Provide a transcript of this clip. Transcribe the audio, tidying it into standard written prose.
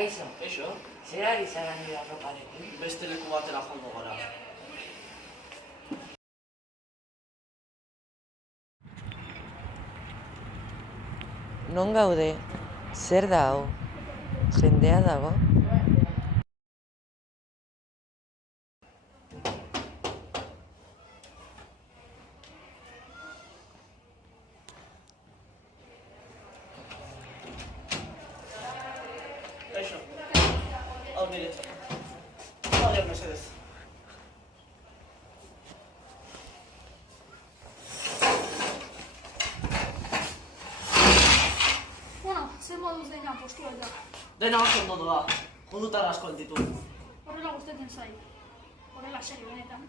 Kaixo, Eixo, zer ari zara nire arroparekin? beste leku batera joango gara. Non gaude? Zer da hau? Jendea dago? Eixo, hau niretzat. Baliak mesedez. Bueno, zer moduz deina postua eta. Dena oso ondo doa, judutar asko entitut. Horrela gustatzen zait. Horrela serio benetan.